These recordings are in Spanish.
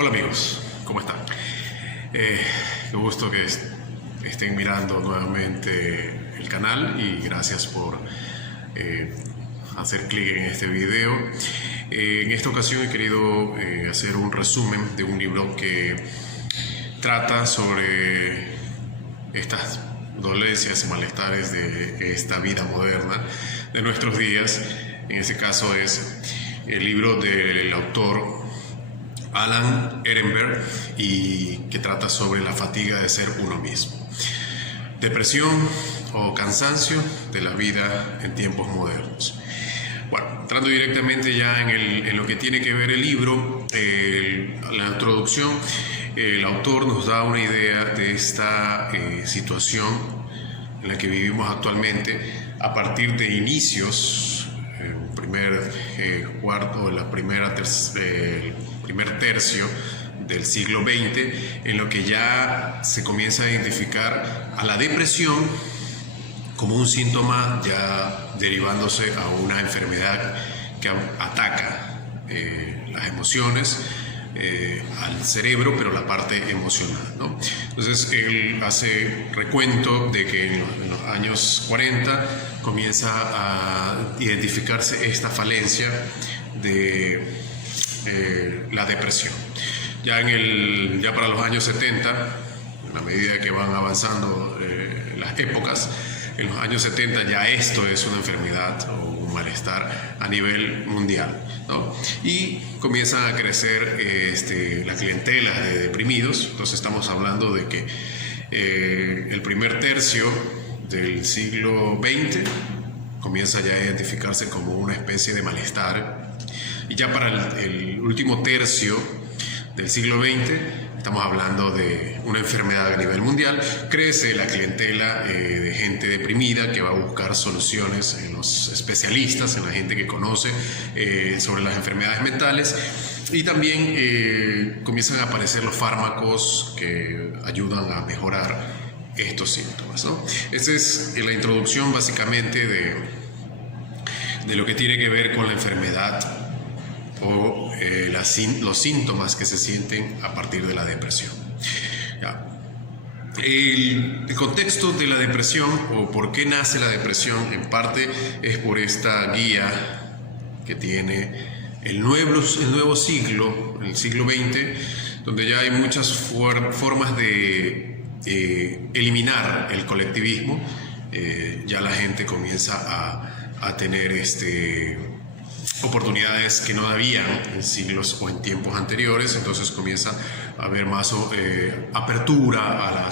Hola amigos, ¿cómo están? Qué gusto que estén mirando nuevamente el canal y gracias por hacer clic en este video. En esta ocasión he querido hacer un resumen de un libro que trata sobre estas dolencias y malestares de esta vida moderna de nuestros días. En este caso es el libro del autor Alan Ehrenberg y que trata sobre la fatiga de ser uno mismo. Depresión o cansancio de la vida en tiempos modernos. Bueno, entrando directamente ya en lo que tiene que ver el libro, la introducción, el autor nos da una idea de esta situación en la que vivimos actualmente a partir de inicios, primer cuarto, primer tercio del siglo XX, en lo que ya se comienza a identificar a la depresión como un síntoma ya derivándose a una enfermedad que ataca las emociones, al cerebro, pero la parte emocional, ¿no? Entonces él hace recuento de que en los años 40 comienza a identificarse esta falencia de la depresión. Ya para los años 70, en la medida que van avanzando las épocas, en los años 70 ya esto es una enfermedad o un malestar a nivel mundial, ¿no? Y comienzan a crecer la clientela de deprimidos. Entonces estamos hablando de que el primer tercio del siglo XX comienza ya a identificarse como una especie de malestar, y ya para el último tercio del siglo XX estamos hablando de una enfermedad a nivel mundial. Crece la clientela de gente deprimida que va a buscar soluciones en los especialistas, en la gente que conoce sobre las enfermedades mentales, y también comienzan a aparecer los fármacos que ayudan a mejorar estos síntomas, ¿no? Esa es la introducción básicamente de lo que tiene que ver con la enfermedad o los síntomas que se sienten a partir de la depresión. Ya. El contexto de la depresión o por qué nace la depresión en parte es por esta guía que tiene el nuevo siglo, el siglo XX, donde ya hay muchas formas de eliminar el colectivismo. Ya la gente comienza a tener oportunidades que no habían en siglos o en tiempos anteriores. Entonces comienza a haber más apertura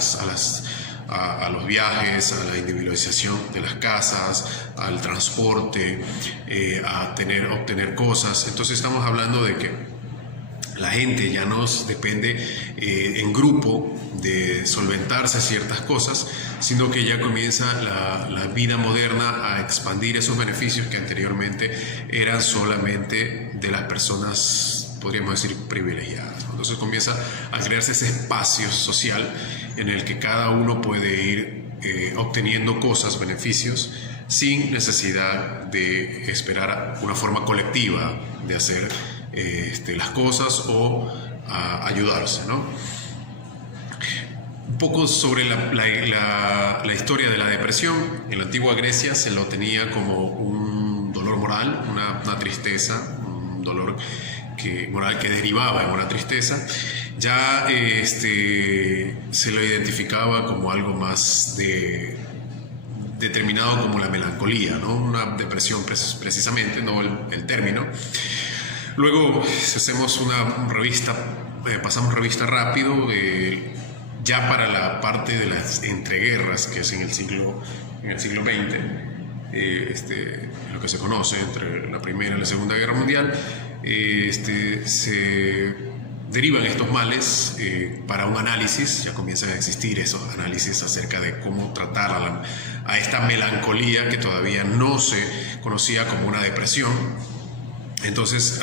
a los viajes, a la individualización de las casas, al transporte, a obtener cosas. Entonces estamos hablando de que la gente ya no depende en grupo de solventarse ciertas cosas, sino que ya comienza la vida moderna a expandir esos beneficios que anteriormente eran solamente de las personas, podríamos decir, privilegiadas. Entonces comienza a crearse ese espacio social en el que cada uno puede ir obteniendo cosas, beneficios, sin necesidad de esperar una forma colectiva de hacer las cosas o ayudarse, ¿no? Un poco sobre la historia de la depresión. En la antigua Grecia se lo tenía como un dolor moral, una tristeza, un dolor moral que derivaba en una tristeza. Ya se lo identificaba como algo más determinado como la melancolía, ¿no? Una depresión precisamente, no el término. Luego, si hacemos pasamos revista rápido, ya para la parte de las entreguerras, que es en el siglo XX, lo que se conoce entre la Primera y la Segunda Guerra Mundial, se derivan estos males para un análisis. Ya comienzan a existir esos análisis acerca de cómo tratar a esta melancolía que todavía no se conocía como una depresión. Entonces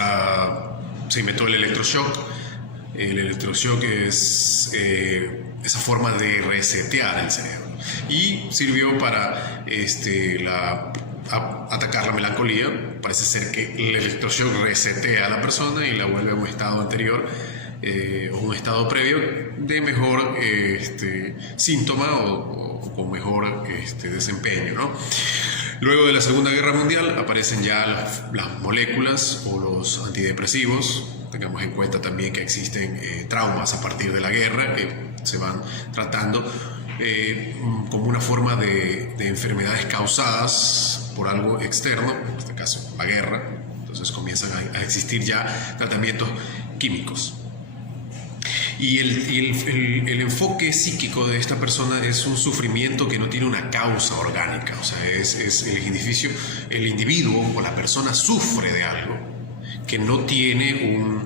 se inventó el electroshock. El electroshock es esa forma de resetear el cerebro y sirvió para atacar la melancolía. Parece ser que el electroshock resetea a la persona y la vuelve a un estado anterior o un estado previo de mejor síntoma o con mejor desempeño, ¿no? Luego de la Segunda Guerra Mundial aparecen ya las moléculas o los antidepresivos. Tengamos en cuenta también que existen traumas a partir de la guerra que se van tratando como una forma de enfermedades causadas por algo externo, en este caso la guerra. Entonces comienzan a existir ya tratamientos químicos. Y el enfoque psíquico de esta persona es un sufrimiento que no tiene una causa orgánica, o sea, es el individuo o la persona sufre de algo que no tiene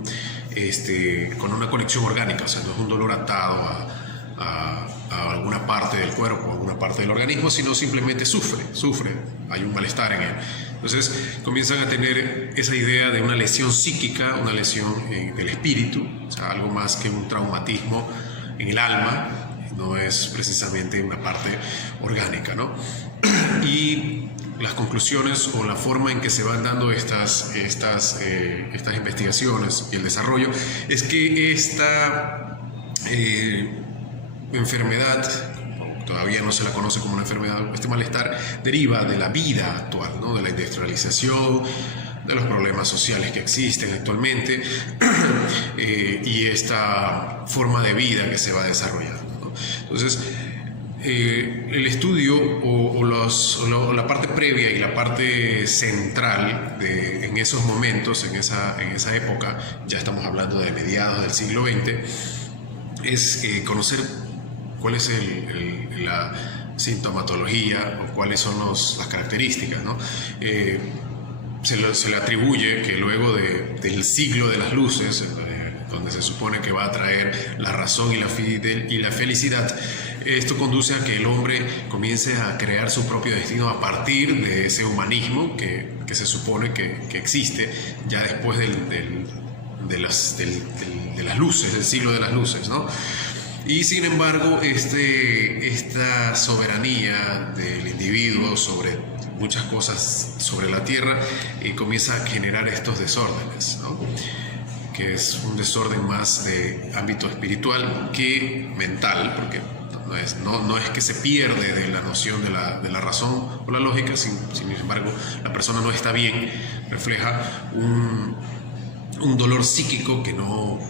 con una conexión orgánica, o sea, no es un dolor atado a alguna parte del cuerpo, a alguna parte del organismo, sino simplemente sufre, hay un malestar en él. Entonces comienzan a tener esa idea de una lesión psíquica, una lesión del espíritu, o sea, algo más que un traumatismo en el alma, no es precisamente una parte orgánica, ¿no? Y las conclusiones o la forma en que se van dando estas investigaciones y el desarrollo es que esta enfermedad, todavía no se la conoce como una enfermedad, este malestar deriva de la vida actual, ¿no? De la industrialización, de los problemas sociales que existen actualmente y esta forma de vida que se va desarrollando, ¿no? Entonces, el estudio o la parte previa y la parte central en esos momentos, en esa época, ya estamos hablando de mediados del siglo XX, es conocer cuál es la sintomatología o cuáles son las características, ¿no? Se le atribuye que luego del siglo de las luces, donde se supone que va a traer la razón y la felicidad, esto conduce a que el hombre comience a crear su propio destino a partir de ese humanismo que se supone que existe ya después de las luces, del siglo de las luces, ¿no? Y sin embargo, esta soberanía del individuo sobre muchas cosas sobre la tierra comienza a generar estos desórdenes, ¿no? Que es un desorden más de ámbito espiritual que mental, porque no es que se pierde de la noción de la razón o la lógica, sin embargo, la persona no está bien, refleja un dolor psíquico que no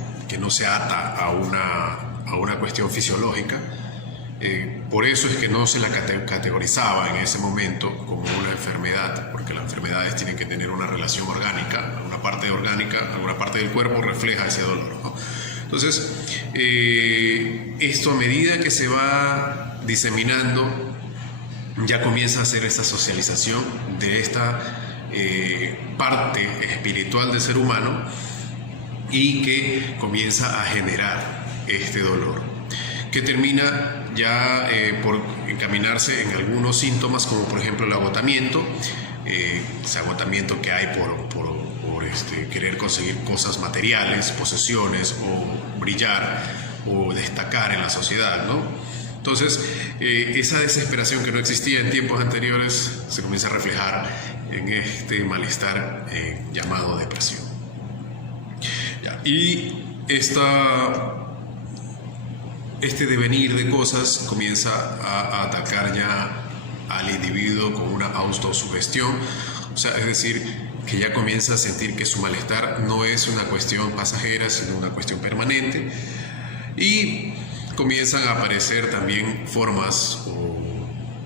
se ata a una cuestión fisiológica. Por eso es que no se la categorizaba en ese momento como una enfermedad, porque las enfermedades tienen que tener una relación orgánica, alguna parte del cuerpo refleja ese dolor, ¿no? Entonces, esto a medida que se va diseminando, ya comienza a hacer esa socialización de esta parte espiritual del ser humano y que comienza a generar este dolor, que termina ya por encaminarse en algunos síntomas como por ejemplo el agotamiento, ese agotamiento que hay por querer conseguir cosas materiales, posesiones o brillar o destacar en la sociedad, ¿no? Entonces, esa desesperación que no existía en tiempos anteriores se comienza a reflejar en este malestar llamado depresión. Y este devenir de cosas comienza a atacar ya al individuo con una autosugestión, o sea, es decir, que ya comienza a sentir que su malestar no es una cuestión pasajera, sino una cuestión permanente, y comienzan a aparecer también formas o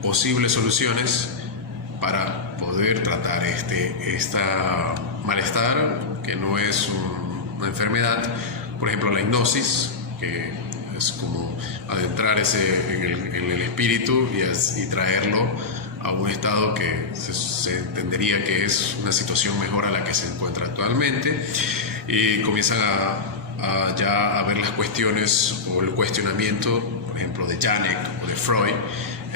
posibles soluciones para poder tratar esta malestar, que no es una enfermedad. Por ejemplo, la hipnosis, que es como adentrarse en el espíritu y traerlo a un estado que se entendería que es una situación mejor a la que se encuentra actualmente, y comienzan ya a ver las cuestiones o el cuestionamiento, por ejemplo, de Janek o de Freud,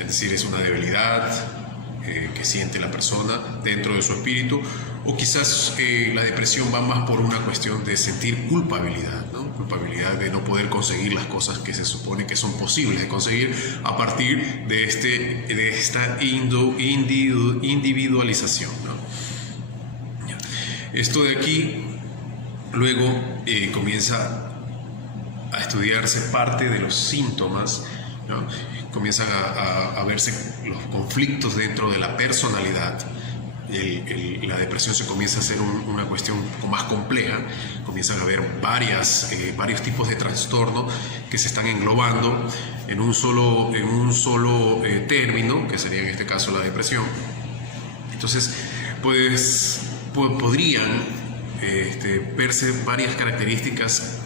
es decir, es una debilidad que siente la persona dentro de su espíritu, o quizás la depresión va más por una cuestión de sentir culpabilidad, ¿no? Culpabilidad de no poder conseguir las cosas que se supone que son posibles de conseguir a partir de esta individualización, ¿no? Esto de aquí luego comienza estudiarse parte de los síntomas, ¿no? Comienzan a verse los conflictos dentro de la personalidad. La depresión se comienza a ser una cuestión un poco más compleja, comienzan a haber varios tipos de trastorno que se están englobando en un solo término, que sería en este caso la depresión. Entonces, pues podrían verse varias características.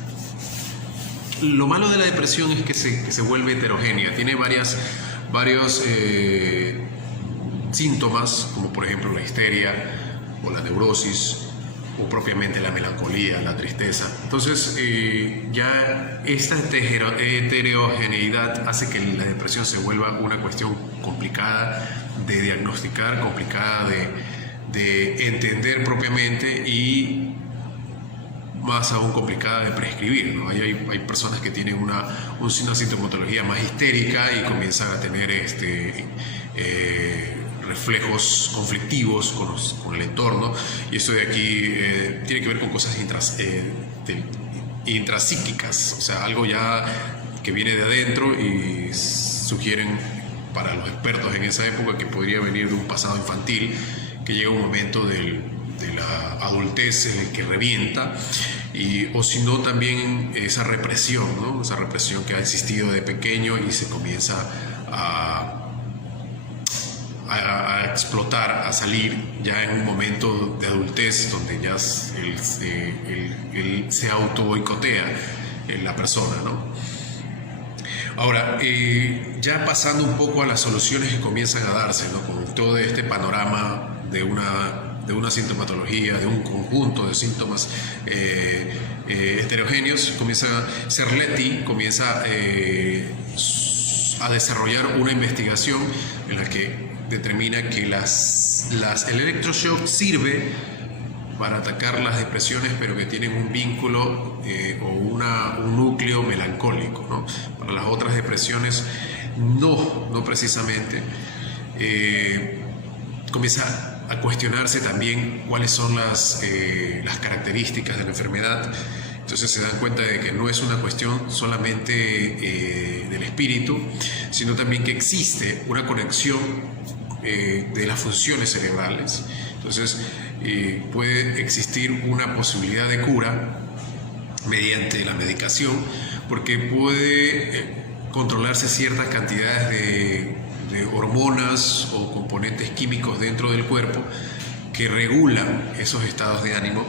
Lo malo de la depresión es que se vuelve heterogénea, tiene varios síntomas, como por ejemplo la histeria o la neurosis o propiamente la melancolía, la tristeza. Entonces ya esta heterogeneidad hace que la depresión se vuelva una cuestión complicada de diagnosticar, complicada de entender propiamente y más aún complicada de prescribir, ¿no? Hay personas que tienen una sintomatología más histérica y comienzan a tener reflejos conflictivos con el entorno, y esto de aquí tiene que ver con cosas intrapsíquicas, o sea, algo ya que viene de adentro, y sugieren para los expertos en esa época que podría venir de un pasado infantil que llega un momento de la adultez en el que revienta, o si no también esa represión, ¿no? Esa represión que ha existido de pequeño y se comienza a explotar, a salir ya en un momento de adultez donde ya él se auto boicotea la persona, ¿no? Ahora, ya pasando un poco a las soluciones que comienzan a darse, ¿no? Con todo este panorama de una sintomatología, de un conjunto de síntomas heterogéneos, Cerletti comienza a desarrollar una investigación en la que determina que el electroshock sirve para atacar las depresiones, pero que tienen un vínculo o un núcleo melancólico, ¿no? Para las otras depresiones no precisamente. Comienza a cuestionarse también cuáles son las características de la enfermedad. Entonces se dan cuenta de que no es una cuestión solamente del espíritu, sino también que existe una conexión de las funciones cerebrales. Entonces puede existir una posibilidad de cura mediante la medicación, porque puede controlarse ciertas cantidades de hormonas o componentes químicos dentro del cuerpo que regulan esos estados de ánimo,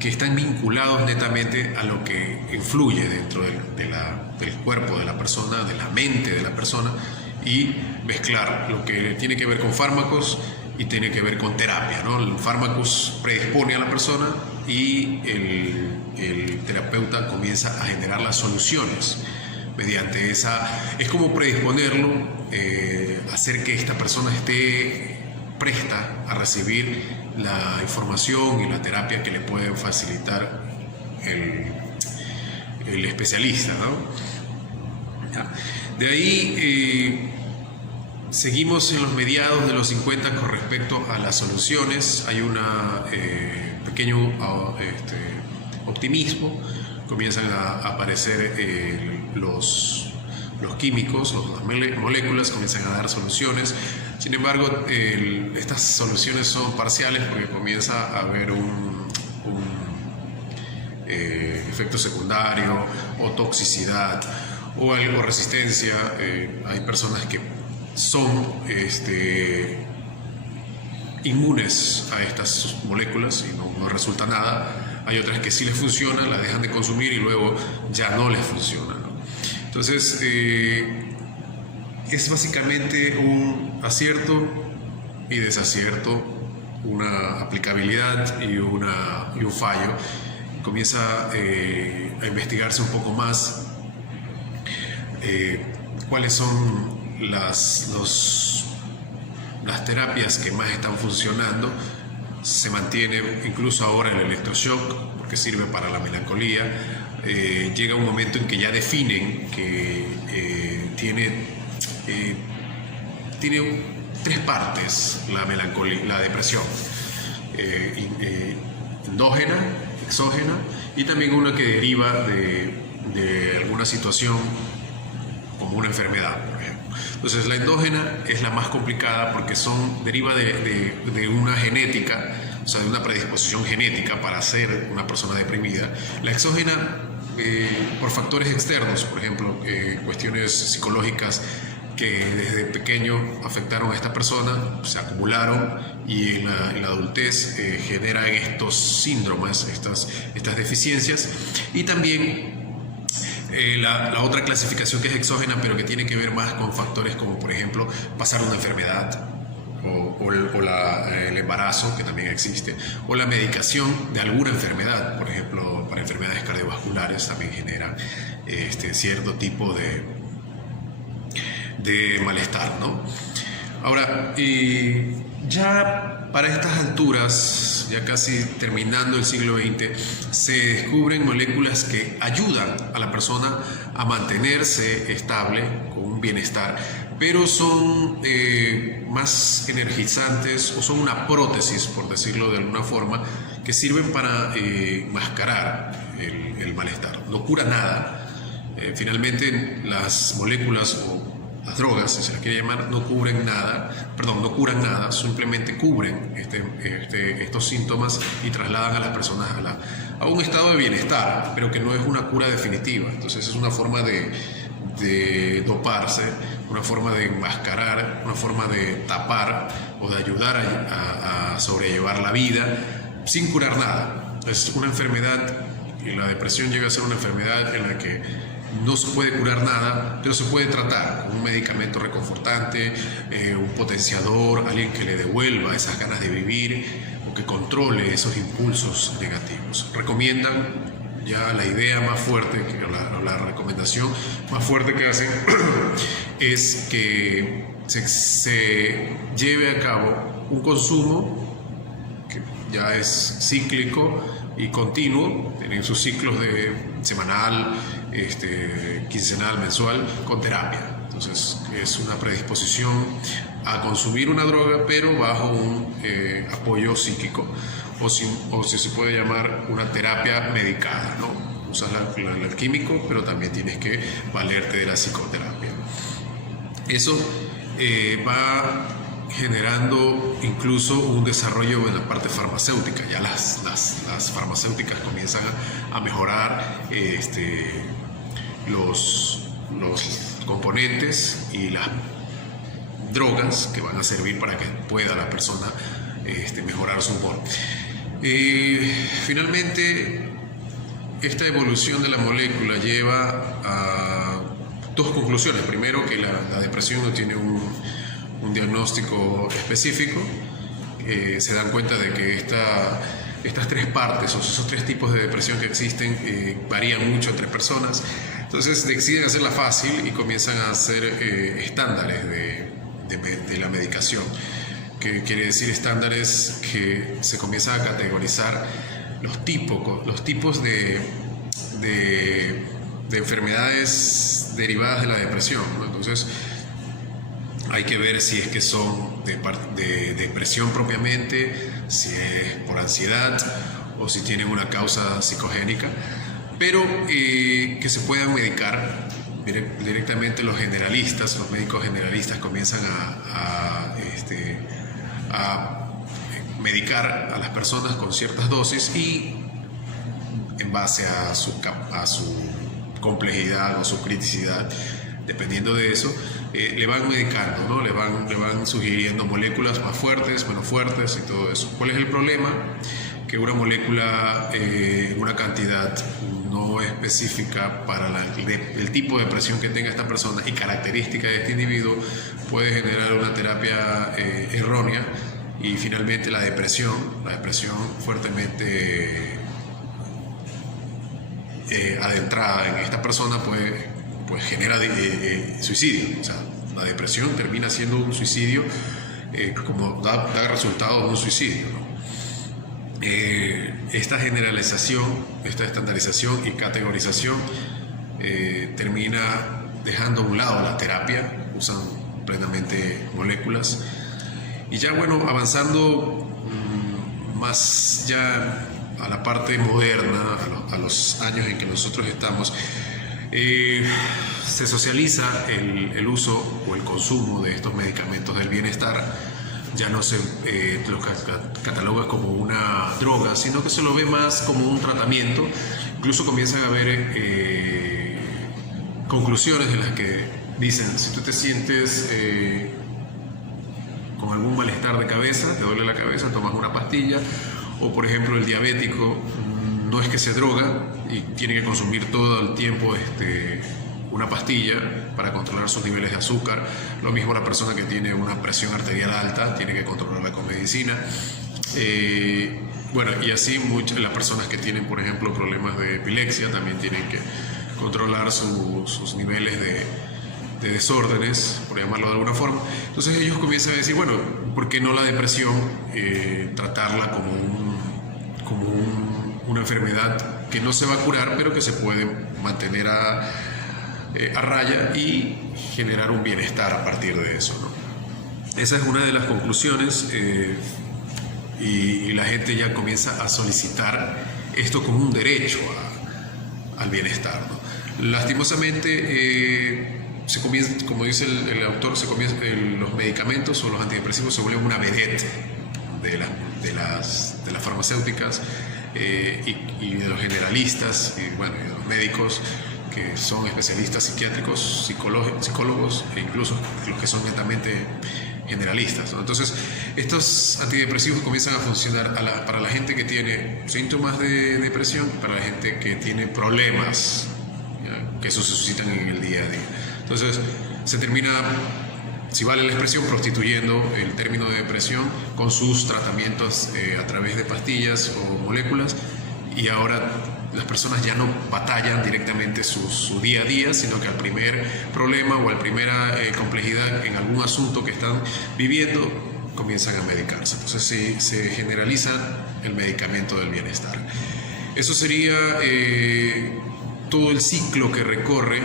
que están vinculados netamente a lo que influye dentro del cuerpo de la persona, de la mente de la persona, y mezclar lo que tiene que ver con fármacos y tiene que ver con terapia, ¿no? El fármaco predispone a la persona y el terapeuta comienza a generar las soluciones mediante esa. Es como predisponerlo, hacer que esta persona esté presta a recibir la información y la terapia que le puede facilitar el especialista, ¿no? De ahí seguimos en los mediados de los 50 con respecto a las soluciones. Hay un pequeño optimismo. Comienzan a aparecer los químicos, las moléculas comienzan a dar soluciones. Sin embargo, estas soluciones son parciales porque comienza a haber un efecto secundario o toxicidad o algo resistencia. Hay personas que son inmunes a estas moléculas y no resulta nada. Hay otras que sí les funciona, las dejan de consumir y luego ya no les funciona, ¿no? Entonces es básicamente un acierto y desacierto, una aplicabilidad y un fallo. Comienza a investigarse un poco más cuáles son las terapias que más están funcionando. Se mantiene incluso ahora el electroshock porque sirve para la melancolía. Llega un momento en que ya definen que tiene 3 partes la depresión: endógena, exógena, y también una que deriva de una situación como una enfermedad, por ejemplo. Entonces la endógena es la más complicada porque deriva de una genética, o sea, de una predisposición genética para ser una persona deprimida. La exógena, por factores externos, por ejemplo, cuestiones psicológicas que desde pequeño afectaron a esta persona, se acumularon y en la adultez generan estos síndromes, estas deficiencias. Y también la otra clasificación que es exógena, pero que tiene que ver más con factores como, por ejemplo, pasar una enfermedad o el embarazo, que también existe, o la medicación de alguna enfermedad, por ejemplo, para enfermedades cardiovasculares también generan cierto tipo de malestar, ¿no? Ahora, ya para estas alturas, ya casi terminando el siglo XX, se descubren moléculas que ayudan a la persona a mantenerse estable, con un bienestar, pero son más energizantes o son una prótesis, por decirlo de alguna forma, que sirven para mascarar el malestar. No cura nada. Finalmente, las moléculas o las drogas, si se las quiere llamar, no curan nada, simplemente cubren estos síntomas y trasladan a las personas a un estado de bienestar, pero que no es una cura definitiva. Entonces es una forma de doparse, una forma de enmascarar, una forma de tapar o de ayudar a sobrellevar la vida sin curar nada. Es una enfermedad, y la depresión llega a ser una enfermedad en la que no se puede curar nada, pero se puede tratar con un medicamento reconfortante, un potenciador, alguien que le devuelva esas ganas de vivir o que controle esos impulsos negativos. Recomiendan, ya la idea más fuerte, la recomendación más fuerte que hacen es que se lleve a cabo un consumo que ya es cíclico y continuo, tienen sus ciclos de semanal, quincenal, mensual, con terapia. Entonces es una predisposición a consumir una droga, pero bajo un apoyo psíquico, o si se puede llamar una terapia medicada, ¿no? Usas el químico, pero también tienes que valerte de la psicoterapia. Eso va generando incluso un desarrollo en la parte farmacéutica. Ya las farmacéuticas comienzan a mejorar los componentes y las drogas que van a servir para que pueda la persona mejorar su humor. Finalmente, esta evolución de la molécula lleva a dos conclusiones. Primero, que la depresión no tiene un diagnóstico específico. Se dan cuenta de que estas tres partes o esos tres tipos de depresión que existen varían mucho entre personas. Entonces deciden hacerla fácil y comienzan a hacer estándares de la medicación, que quiere decir estándares que se comienzan a categorizar los tipos de enfermedades derivadas de la depresión, ¿no? Entonces hay que ver si es que son de depresión propiamente, si es por ansiedad o si tienen una causa psicogénica, pero que se puedan medicar directamente. Los médicos generalistas comienzan a medicar a las personas con ciertas dosis y en base a su complejidad o su criticidad, dependiendo de eso, le van medicando, ¿no? Le van sugiriendo moléculas más fuertes, menos fuertes y todo eso. ¿Cuál es el problema? Que una molécula en una cantidad no específica para el tipo de depresión que tenga esta persona y característica de este individuo puede generar una terapia errónea, y finalmente la depresión fuertemente adentrada en esta persona pues genera suicidio. O sea, la depresión termina siendo un suicidio, como da resultado de un suicidio, ¿no? Esta generalización, esta estandarización y categorización termina dejando a un lado la terapia. Usan plenamente moléculas. Y ya, bueno, avanzando más ya a la parte moderna, a los años en que nosotros estamos, Se socializa el uso o el consumo de estos medicamentos del bienestar. Ya no se los cataloga como una droga, sino que se lo ve más como un tratamiento. Incluso comienzan a haber conclusiones en las que dicen, si tú te sientes con algún malestar de cabeza, te duele la cabeza, tomas una pastilla. O por ejemplo el diabético no es que se droga y tiene que consumir todo el tiempo una pastilla para controlar sus niveles de azúcar. Lo mismo la persona que tiene una presión arterial alta, tiene que controlarla con medicina. Bueno, y así las personas que tienen, por ejemplo, problemas de epilepsia también tienen que controlar sus niveles de desórdenes, por llamarlo de alguna forma. Entonces ellos comienzan a decir, bueno, ¿por qué no la depresión tratarla como una enfermedad que no se va a curar, pero que se puede mantener a raya y generar un bienestar a partir de eso, ¿no? Esa es una de las conclusiones y la gente ya comienza a solicitar esto como un derecho al bienestar, ¿no? Lastimosamente, como dice el autor, los medicamentos o los antidepresivos se vuelven una vedette de las farmacéuticas y de los generalistas y, bueno, y de los médicos que son especialistas psiquiátricos, psicólogos e incluso los que son netamente generalistas, ¿no? Entonces, estos antidepresivos comienzan a funcionar para la gente que tiene síntomas de depresión y para la gente que tiene problemas, ¿ya?, que se suscitan en el día a día. Entonces, se termina, si vale la expresión, prostituyendo el término de depresión con sus tratamientos a través de pastillas o moléculas, y ahora las personas ya no batallan directamente su día a día, sino que al primer problema o a la primera complejidad en algún asunto que están viviendo, comienzan a medicarse. Entonces se generaliza el medicamento del bienestar. Eso sería todo el ciclo que recorre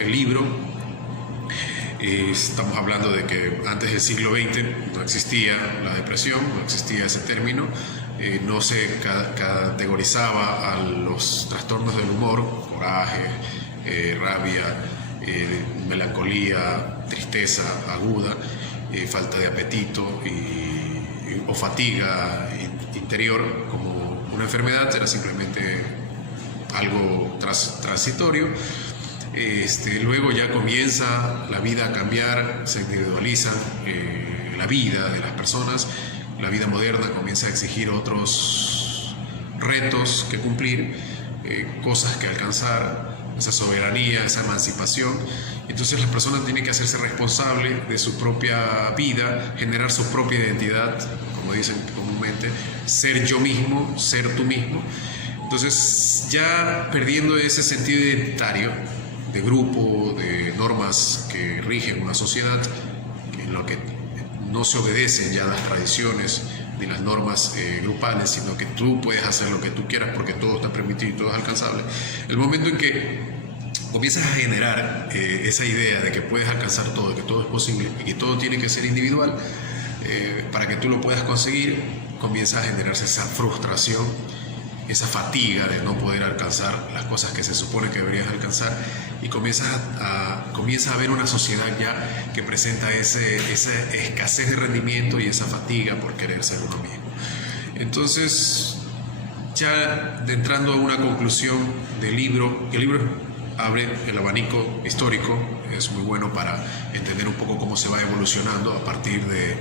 el libro. Estamos hablando de que antes del siglo XX no existía la depresión, no existía ese término, no se categorizaba a los trastornos del humor, coraje, rabia, melancolía, tristeza aguda, falta de apetito o fatiga interior como una enfermedad. Era simplemente algo transitorio. Luego ya comienza la vida a cambiar, se individualiza la vida de las personas. La vida moderna comienza a exigir otros retos que cumplir, cosas que alcanzar, esa soberanía, esa emancipación. Entonces la persona tiene que hacerse responsable de su propia vida, generar su propia identidad, como dicen comúnmente, ser yo mismo, ser tú mismo. Entonces, ya perdiendo ese sentido identitario de grupo, de normas que rigen una sociedad, en lo que no se obedecen ya las tradiciones ni las normas grupales, sino que tú puedes hacer lo que tú quieras porque todo está permitido y todo es alcanzable. El momento en que comienzas a generar esa idea de que puedes alcanzar todo, de que todo es posible y que todo tiene que ser individual, para que tú lo puedas conseguir, comienza a generarse esa frustración, esa fatiga de no poder alcanzar las cosas que se supone que deberías alcanzar, y comienza a haber una sociedad ya que presenta esa escasez de rendimiento y esa fatiga por querer ser uno mismo. Entonces, ya entrando a una conclusión del libro, el libro abre el abanico histórico, es muy bueno para entender un poco cómo se va evolucionando a partir de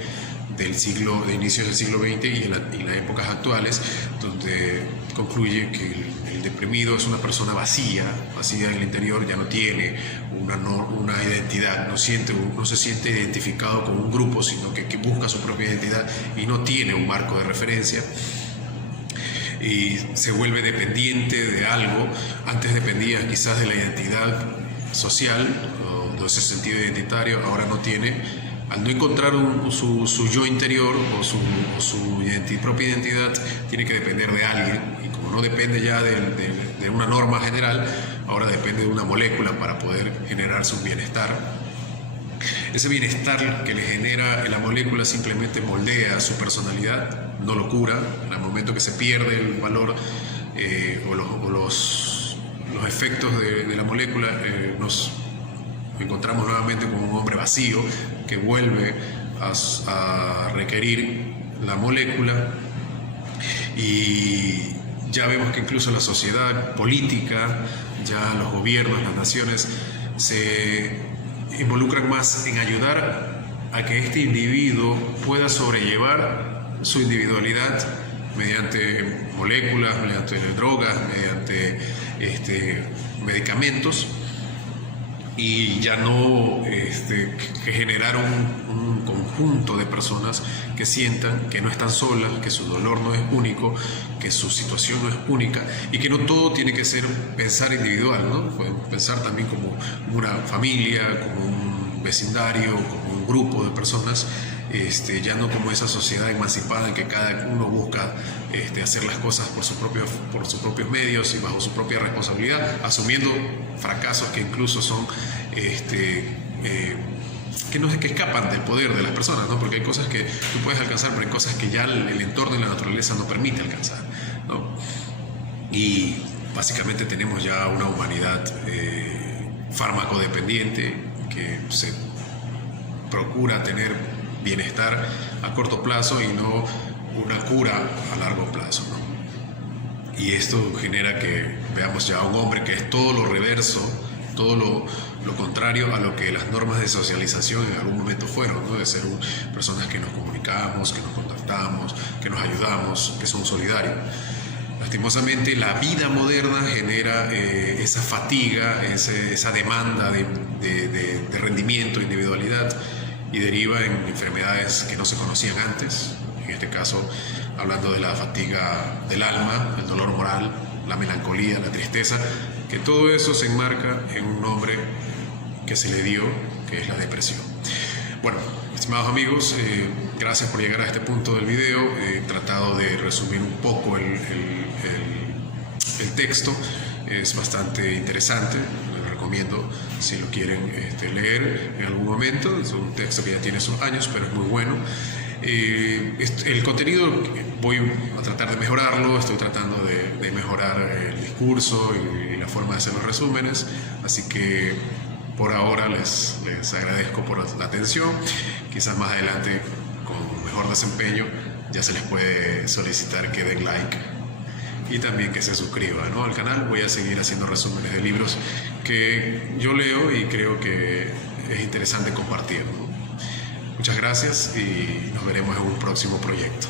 inicios del siglo XX y las épocas actuales, donde concluye que el deprimido es una persona vacía en el interior, ya no tiene una identidad, no se siente identificado con un grupo, sino que busca su propia identidad y no tiene un marco de referencia, y se vuelve dependiente de algo. Antes dependía quizás de la identidad social o de ese sentido identitario, ahora no tiene. Al no encontrar su yo interior o su propia identidad, tiene que depender de alguien, y como no depende ya de una norma general, ahora depende de una molécula para poder generar su bienestar. Ese bienestar que le genera la molécula simplemente moldea su personalidad, no lo cura. En el momento que se pierde el valor o los los efectos de la molécula, nos encontramos nuevamente con un hombre vacío que vuelve a requerir la molécula, y ya vemos que incluso la sociedad política, ya los gobiernos, las naciones se involucran más en ayudar a que este individuo pueda sobrellevar su individualidad mediante moléculas, mediante drogas, mediante medicamentos, y ya no que generar un conjunto de personas que sientan que no están solas, que su dolor no es único, que su situación no es única, y que no todo tiene que ser pensar individual, ¿no? Pueden pensar también como una familia, como un vecindario, como un grupo de personas, ya no como esa sociedad emancipada en que cada uno busca hacer las cosas por sus propios medios y bajo su propia responsabilidad, asumiendo fracasos que incluso son que escapan del poder de las personas, ¿no? Porque hay cosas que tú puedes alcanzar, pero hay cosas que ya el entorno y la naturaleza no permite alcanzar, ¿no? Y básicamente tenemos ya una humanidad farmacodependiente que se procura tener bienestar a corto plazo y no una cura a largo plazo, ¿no? Y esto genera que veamos ya a un hombre que es todo lo reverso, todo lo contrario a lo que las normas de socialización en algún momento fueron, ¿no? De ser personas que nos comunicamos, que nos contactamos, que nos ayudamos, que son solidarios. Lastimosamente, la vida moderna genera esa fatiga, esa demanda de rendimiento, individualidad, y deriva en enfermedades que no se conocían antes, en este caso hablando de la fatiga del alma, el dolor moral, la melancolía, la tristeza, que todo eso se enmarca en un nombre que se le dio, que es la depresión. Bueno, estimados amigos, gracias por llegar a este punto del video. He tratado de resumir un poco el texto, es bastante interesante. Recomiendo si lo quieren leer en algún momento. Es un texto que ya tiene sus años, pero es muy bueno. El contenido voy a tratar de mejorarlo, estoy tratando de mejorar el discurso y la forma de hacer los resúmenes, así que por ahora les agradezco por la atención. Quizás más adelante, con mejor desempeño, ya se les puede solicitar que den like y también que se suscriban, ¿no?, al canal. Voy a seguir haciendo resúmenes de libros que yo leo y creo que es interesante compartir, ¿no? Muchas gracias y nos veremos en un próximo proyecto.